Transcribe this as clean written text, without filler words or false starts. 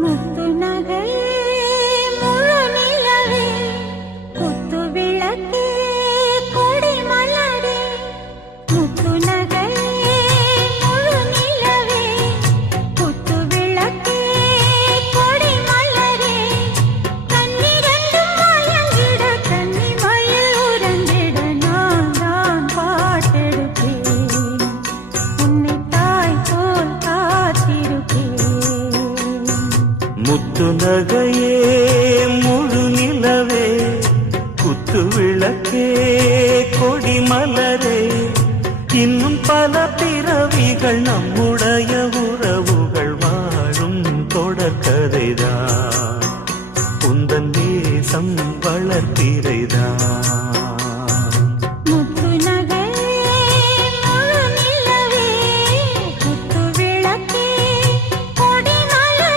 முத்து நகையே முழு நிலவே குத்து விளக்கே கொடி மலரே முத்து நகையே முழு நிலவே குத்து விளக்கே கொடி மலரே கண்ணிரண்டும் மயங்கிட கன்னி மயில் உறங்கிட நான் தான் பாட்டெடுப்பேன் உன்னை தாய் போல் காத்திருப்பேன் முத்து நகையே முழு நிலவே குத்து விளக்கே கொடி மலரே இன்னும் பல பிறவிகள் நம்முடைய உறவுகள் வாழும் தொடர்கதைதான் உந்தன் நேசம் வளர்த்திரைதான்